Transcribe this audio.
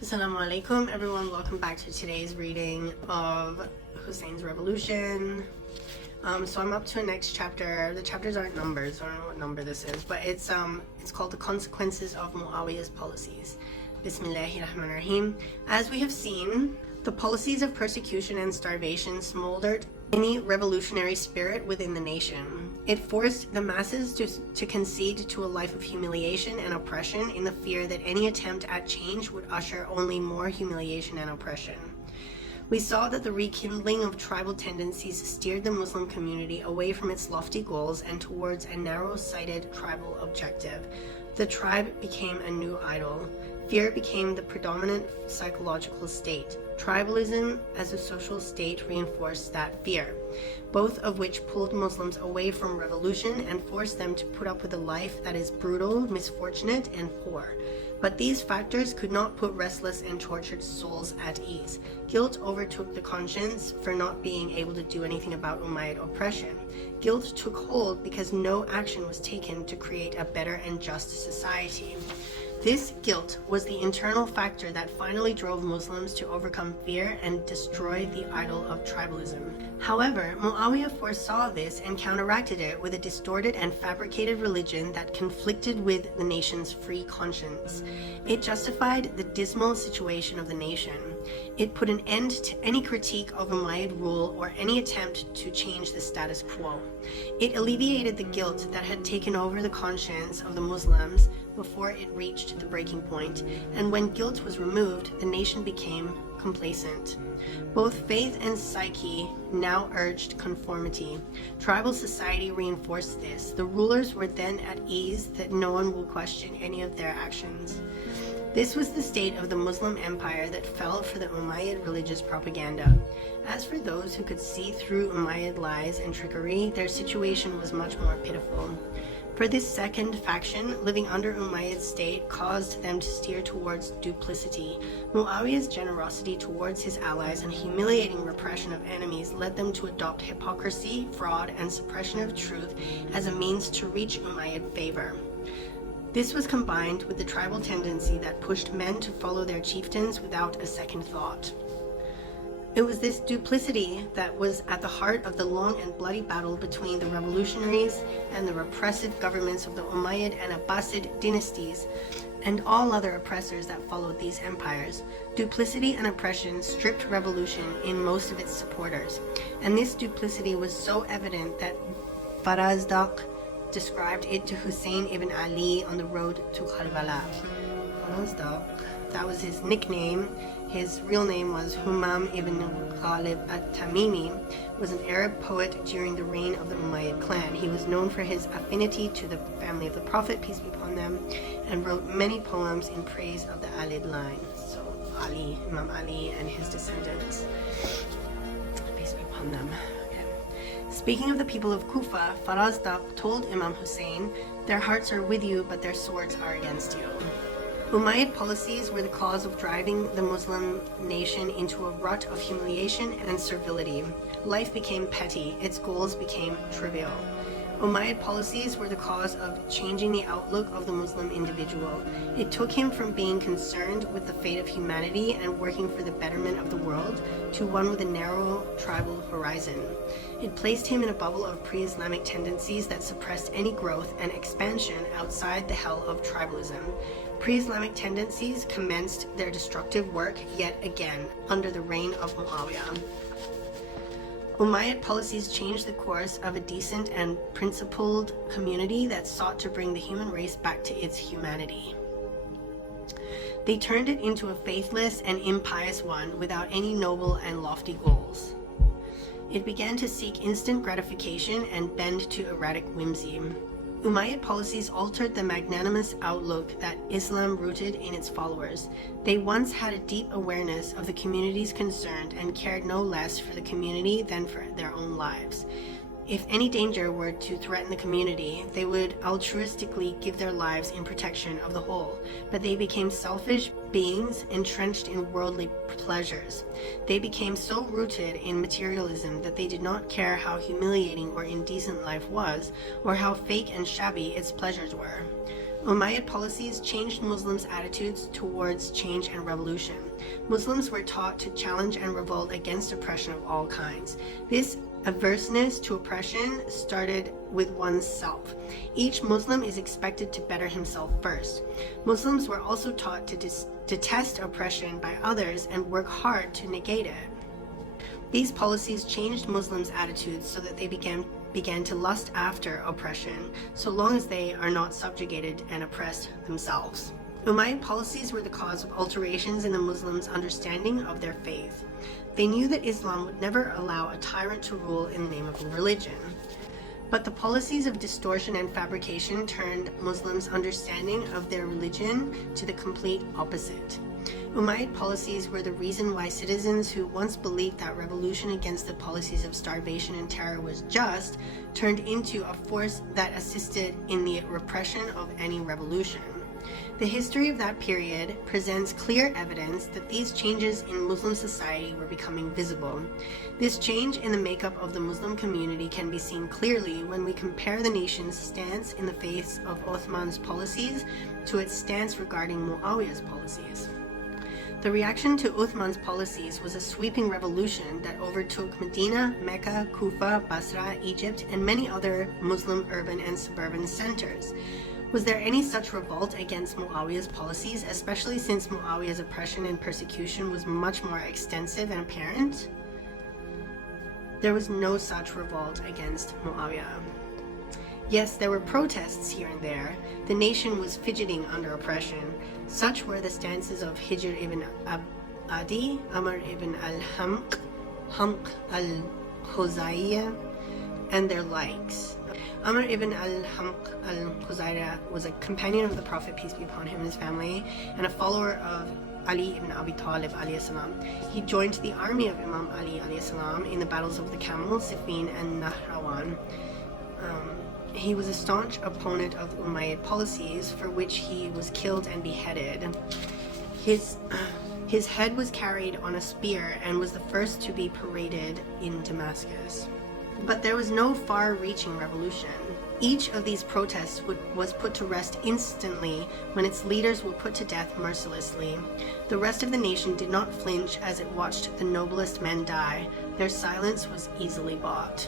Assalamu alaikum everyone, welcome back to today's reading of Hussein's Revolution. So I'm up to the next chapter. The chapters aren't numbers, I don't know what number this is, but it's called The Consequences of Muawiyah's Policies. Bismillahirrahmanirrahim. As we have seen, the policies of persecution and starvation smoldered any revolutionary spirit within the nation. It forced the masses to concede to a life of humiliation and oppression in the fear that any attempt at change would usher only more humiliation and oppression. We saw that the rekindling of tribal tendencies steered the Muslim community away from its lofty goals and towards a narrow-sighted tribal objective. The tribe became a new idol. Fear became the predominant psychological state. Tribalism as a social state reinforced that fear, both of which pulled Muslims away from revolution and forced them to put up with a life that is brutal, misfortunate, and poor. But these factors could not put restless and tortured souls at ease. Guilt overtook the conscience for not being able to do anything about Umayyad oppression. Guilt took hold because no action was taken to create a better and just society. This guilt was the internal factor that finally drove Muslims to overcome fear and destroy the idol of tribalism. However, Muawiyah foresaw this and counteracted it with a distorted and fabricated religion that conflicted with the nation's free conscience. It justified the dismal situation of the nation. It put an end to any critique of Umayyad rule or any attempt to change the status quo. It alleviated the guilt that had taken over the conscience of the Muslims before it reached the breaking point, and when guilt was removed, the nation became complacent. Both faith and psyche now urged conformity. Tribal society reinforced this. The rulers were then at ease that no one will question any of their actions. This was the state of the Muslim empire that fell for the Umayyad religious propaganda. As for those who could see through Umayyad lies and trickery, their situation was much more pitiful. For this second faction, living under Umayyad's state caused them to steer towards duplicity. Muawiyah's generosity towards his allies and humiliating repression of enemies led them to adopt hypocrisy, fraud, and suppression of truth as a means to reach Umayyad favor. This was combined with the tribal tendency that pushed men to follow their chieftains without a second thought. It was this duplicity that was at the heart of the long and bloody battle between the revolutionaries and the repressive governments of the Umayyad and Abbasid dynasties and all other oppressors that followed these empires. Duplicity and oppression stripped revolution in most of its supporters, and this duplicity was so evident that Farazdak described it to Hussain ibn Ali on the road to Karbala. Farazdak, that was his nickname. His real name was Humam ibn Ghalib at-Tamimi, was an Arab poet during the reign of the Umayyad clan. He was known for his affinity to the family of the Prophet, peace be upon them, and wrote many poems in praise of the Alid line. So Ali, Imam Ali and his descendants, peace be upon them. Okay. Speaking of the people of Kufa, Farazdak told Imam Hussain, "Their hearts are with you, but their swords are against you." Umayyad policies were the cause of driving the Muslim nation into a rut of humiliation and servility. Life became petty, its goals became trivial. Umayyad policies were the cause of changing the outlook of the Muslim individual. It took him from being concerned with the fate of humanity and working for the betterment of the world to one with a narrow tribal horizon. It placed him in a bubble of pre-Islamic tendencies that suppressed any growth and expansion outside the hell of tribalism. Pre-Islamic tendencies commenced their destructive work yet again under the reign of Muawiyah. Umayyad policies changed the course of a decent and principled community that sought to bring the human race back to its humanity. They turned it into a faithless and impious one without any noble and lofty goals. It began to seek instant gratification and bend to erratic whimsy. Umayyad policies altered the magnanimous outlook that Islam rooted in its followers. They once had a deep awareness of the communities concerned and cared no less for the community than for their own lives. If any danger were to threaten the community, they would altruistically give their lives in protection of the whole, but they became selfish beings entrenched in worldly pleasures. They became so rooted in materialism that they did not care how humiliating or indecent life was, or how fake and shabby its pleasures were. Umayyad policies changed Muslims' attitudes towards change and revolution. Muslims were taught to challenge and revolt against oppression of all kinds. This averseness to oppression started with one's self. Each Muslim is expected to better himself first. Muslims were also taught to detest oppression by others and work hard to negate it. These policies changed Muslims' attitudes so that they began to lust after oppression, so long as they are not subjugated and oppressed themselves. Umayyad policies were the cause of alterations in the Muslims' understanding of their faith. They knew that Islam would never allow a tyrant to rule in the name of a religion. But the policies of distortion and fabrication turned Muslims' understanding of their religion to the complete opposite. Umayyad policies were the reason why citizens who once believed that revolution against the policies of starvation and terror was just turned into a force that assisted in the repression of any revolution. The history of that period presents clear evidence that these changes in Muslim society were becoming visible. This change in the makeup of the Muslim community can be seen clearly when we compare the nation's stance in the face of Uthman's policies to its stance regarding Muawiyah's policies. The reaction to Uthman's policies was a sweeping revolution that overtook Medina, Mecca, Kufa, Basra, Egypt, and many other Muslim urban and suburban centers. Was there any such revolt against Muawiyah's policies, especially since Muawiyah's oppression and persecution was much more extensive and apparent? There was no such revolt against Muawiyah. Yes, there were protests here and there. The nation was fidgeting under oppression. Such were the stances of Hijr ibn Adi, Amr ibn al-Hamq, Hamq al-Khuzaiya, and their likes. Amr ibn al-Hamq al-Khuzaiya was a companion of the Prophet, peace be upon him and his family, and a follower of Ali ibn Abi Talib alayhi salam. He joined the army of Imam Ali alayhi salam in the battles of the Camel, Siffin, and Nahrawan. He was a staunch opponent of Umayyad policies, for which he was killed and beheaded. His head was carried on a spear and was the first to be paraded in Damascus. But there was no far-reaching revolution. Each of these protests was put to rest instantly when its leaders were put to death mercilessly. The rest of the nation did not flinch as it watched the noblest men die. Their silence was easily bought.